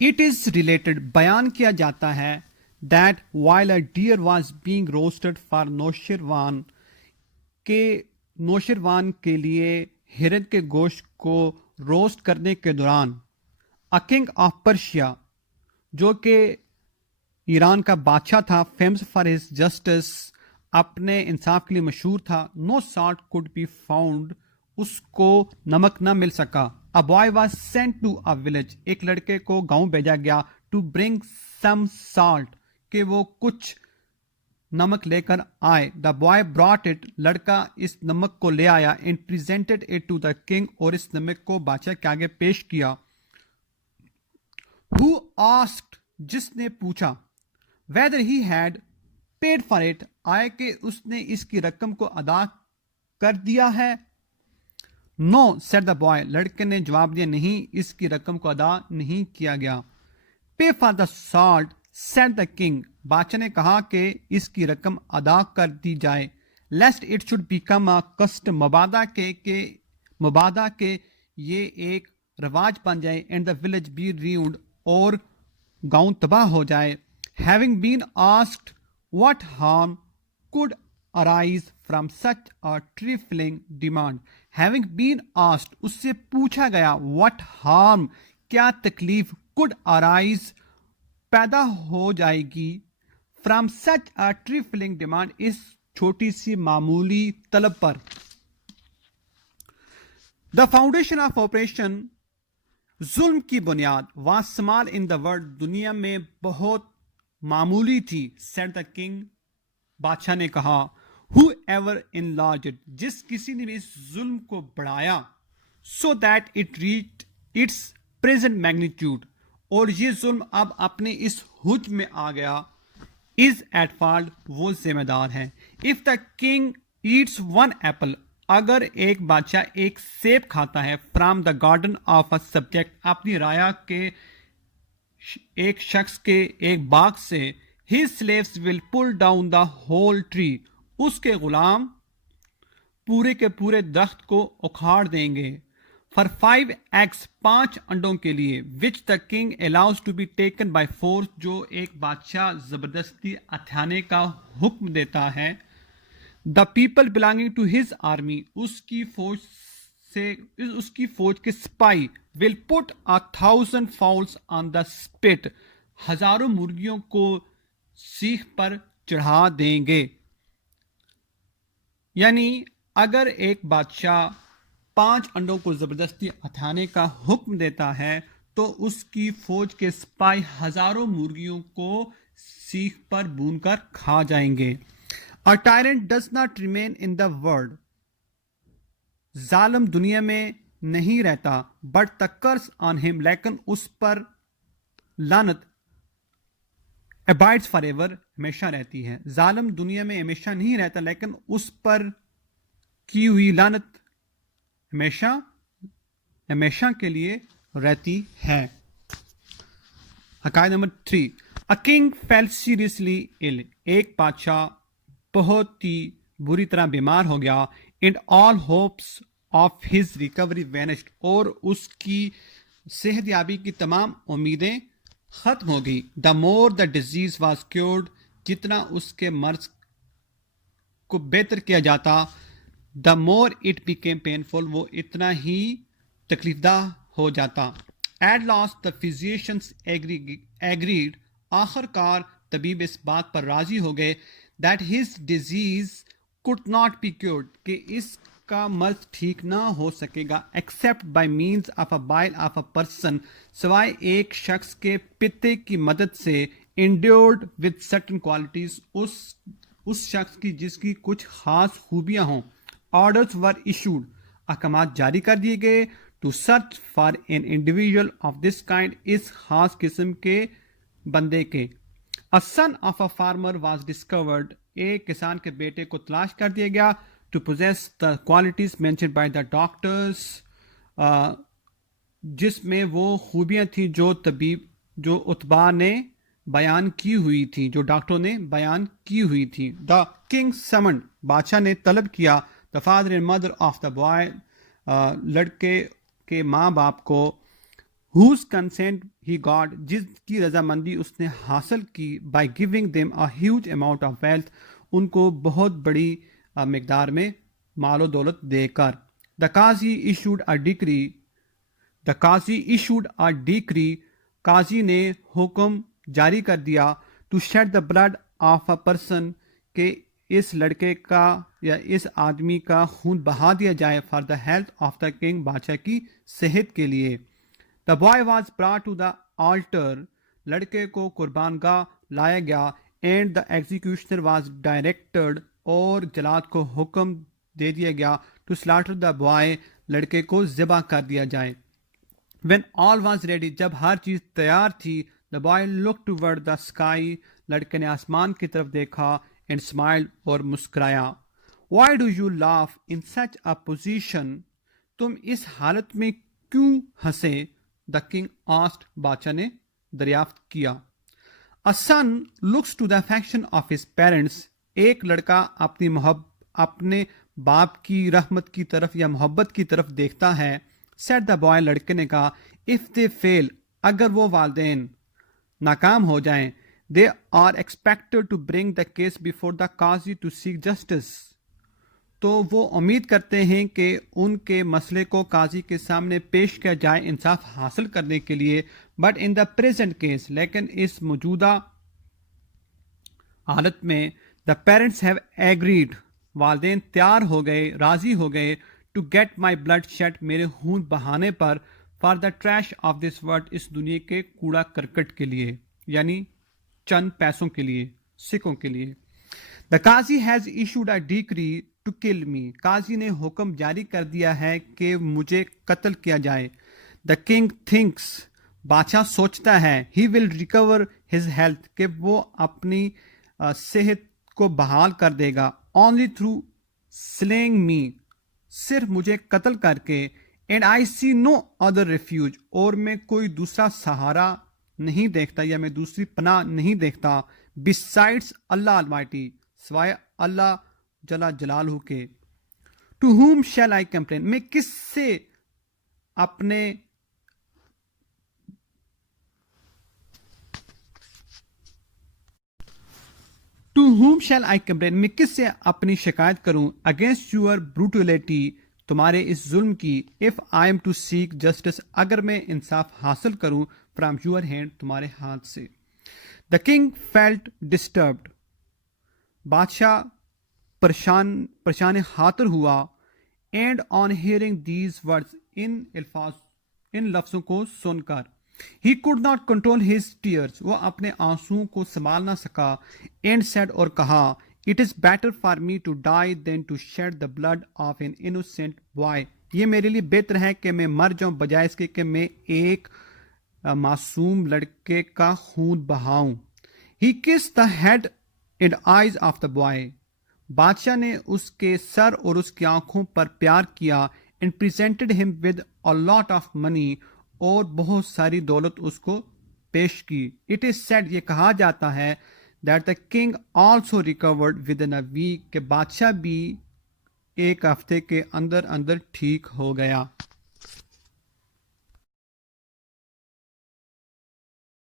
It is related, بیان کیا جاتا ہے that while a deer was being roasted for نوشروان کہ نوشروان کے لیے ہرن کے گوشت کو روسٹ کرنے کے دوران a king of Persia جو کہ ایران کا بادشاہ تھا famous for his justice اپنے انصاف کے لیے مشہور تھا no salt could be found اس کو نمک نہ مل سکا a boy was sent to a village ایک لڑکے کو گاؤں بھیجا گیا to bring some salt کہ وہ کچھ نمک لے کر آئے the boy brought it لڑکا اس نمک کو لے آیا and presented it to the king اور اس نمک کو بادشاہ کے آگے پیش کیا who asked جس نے پوچھا whether he had paid for it آئے کہ اس نے اس کی رقم کو ادا کر دیا ہے No, said the boy. لڑکے نے جواب دیا نہیں اس کی رقم کو ادا نہیں کیا گیا Pay for the salt, said the king. بادشاہ نے کہا کہ اس کی رقم ادا کر دی جائے Lest it should become a custom مبادہ کہ یہ ایک رواج بن جائے and the village be ruined اور گاؤں تباہ ہو جائے Having been asked what harm could arise from such a trifling demand having been asked اس سے پوچھا گیا what harm کیا تکلیف could arise پیدا ہو جائے گی from such a trifling demand اس چھوٹی سی معمولی طلب پر The foundation of operation ظلم کی بنیاد was small in the world دنیا میں بہت معمولی تھی said the king بادشاہ نے کہا whoever enlarged it جس کسی نے بھی اس ظلم کو بڑھایا so that it reached its present magnitude اور یہ ظلم اب اپنے اس حجم میں آ گیا is at fault وہ ذمہ دار ہے if the king eats one apple اگر ایک بادشاہ ایک سیب کھاتا ہے from the garden of a subject اپنی رعایا کے ایک شخص کے ایک باغ سے his slaves will pull down the whole tree اس کے غلام پورے کے پورے درخت کو اکھاڑ دیں گے for 5 eggs 5 انڈوں کے لیے which the king allows to be taken by force جو ایک بادشاہ زبردستی اٹھانے کا حکم دیتا ہے the people belonging to his army اس کی فوج کے سپاہی will put 1,000 fowls on the spit ہزاروں مرغیوں کو سیخ پر چڑھا دیں گے یعنی اگر ایک بادشاہ 5 انڈوں کو زبردستی اٹھانے کا حکم دیتا ہے تو اس کی فوج کے سپاہی ہزاروں مرغیوں کو سیخ پر بھون کر کھا جائیں گے A tyrant does not remain in the world ظالم دنیا میں نہیں رہتا but the curse on him لیکن اس پر لعنت abides forever ہمیشہ رہتی ہے ظالم دنیا میں ہمیشہ نہیں رہتا لیکن اس پر کی ہوئی لعنت ہمیشہ کے لیے رہتی ہے حقائق number 3 A king fell seriously ill ایک بادشاہ بہت ہی بری طرح بیمار ہو گیا and all hopes of his recovery vanished اور اس کی صحت یابی کی تمام امیدیں ختم ہو گئی the more the disease was cured جتنا اس کے مرض کو بہتر کیا جاتا the more it became painful وہ اتنا ہی تکلیف دہ ہو جاتا at last the physicians agreed آخر کار طبیب اس بات پر راضی ہو گئے that his disease could not be cured کہ اس کا مرض ٹھیک نہ ہو سکے گا except by means of a bile of a person سوائے ایک شخص کے پتے کی مدد سے endured with certain qualities اس شخص کی جس کی کچھ خاص خوبیاں ہوں orders were issued احکامات جاری کر دیے گئے to search for an individual of this kind اس خاص قسم کے بندے کے A son of a farmer was discovered ایک کسان کے بیٹے کو تلاش کر دیا گیا to possess the qualities mentioned by the doctors جس میں وہ خوبیاں تھیں جو اتباع نے بیان کی ہوئی تھی جو ڈاکٹروں نے بیان کی ہوئی تھی The king summoned بادشاہ نے طلب کیا the father and mother of the boy لڑکے کے ماں باپ کو whose consent he got, جس کی رضامندی اس نے حاصل کی, by giving them a huge amount of wealth, ان کو بہت بڑی مقدار میں مال و دولت دے کر. The Qazi issued a decree, قاضی نے حکم جاری کر دیا, to shed the blood of a person, کہ اس لڑکے کا یا اس آدمی کا خون بہا دیا جائے, for the health of the king, بادشاہ کی صحت کے لیے. The boy was brought to the altar, لڑکے کو قربان گاہ لایا گیا, and the executioner was directed, اور جلاد کو حکم دے دیا گیا, to slaughter the boy, لڑکے کو ذبح کر دیا جائے. When all was ready, جب ہر چیز تیار تھی, the boy looked toward the sky, لڑکے نے آسمان کی طرف دیکھا, and smiled, اور مسکرایا. Why do you laugh in such a position? تم اس حالت میں کیوں ہنسے؟ The king asked, بادشاہ نے دریافت کیا. A son looks to the affection of his parents, ایک لڑکا اپنے باپ کی رحمت کی طرف یا محبت کی طرف دیکھتا ہے. Said the boy, لڑکے نے کہا, if they fail, اگر وہ والدین ناکام ہو جائیں, they are expected to bring the case before the Qazi to seek justice, تو وہ امید کرتے ہیں کہ ان کے مسئلے کو قاضی کے سامنے پیش کیا جائے انصاف حاصل کرنے کے لیے. But in the present case, لیکن اس موجودہ حالت میں, دا پیرنٹس ہیو ایگریڈ, والدین تیار ہو گئے, راضی ہو گئے, to get my blood shed, میرے خون بہانے پر, for the trash of this world, اس دنیا کے کوڑا کرکٹ کے لیے, یعنی چند پیسوں کے لیے, سکوں کے لیے. The qazi has issued a decree to kill me, قاضی نے حکم جاری کر دیا ہے کہ مجھے قتل کیا جائے. دا کنگ تھنکس, بادشاہ سوچتا ہے, he will recover his health, کہ وہ اپنی صحت کو بحال کر دے گا, اونلی تھرو سلینگ می, صرف مجھے قتل کر کے, and I see no other refuge, اور میں کوئی دوسرا سہارا نہیں دیکھتا یا میں دوسری پناہ نہیں دیکھتا, بسائڈس اللہ المائٹی, سوائے اللہ جلا جلالہ کے. To whom shall I complain, میں کس سے اپنے to whom shall I complain, میں کس سے اپنی شکایت کروں, اگینسٹ یور بروٹیلٹی, تمہارے اس ظلم کی, if I am to seek justice, اگر میں انصاف حاصل کروں, فرام یور ہینڈ, تمہارے ہاتھ سے. دا کنگ فیلٹ ڈسٹربڈ, بادشاہ پریشان خاطر ہوا, and on hearing these words, ان لفظوں کو سن کر, he could not control his tears, وہ اپنے آنسوؤں کو سنبھال نہ سکا, اینڈ سیڈ, اور کہا, it is better for me to die then to shed the blood of an innocent boy, یہ میرے لیے بہتر ہے کہ میں مر جاؤں بجائے اس کے کہ میں ایک معصوم لڑکے کا خون بہاؤں. He kiss the head and eyes of the boy, بادشاہ نے اس کے سر اور اس کی آنکھوں پر پیار کیا, اینڈ پریزنٹڈ ہم with a lot of money, اور بہت ساری دولت اس کو پیش کی. اٹ از سیڈ, یہ کہا جاتا ہے, that the king also recovered within a week, کہ بادشاہ بھی ایک ہفتے کے اندر ٹھیک ہو گیا.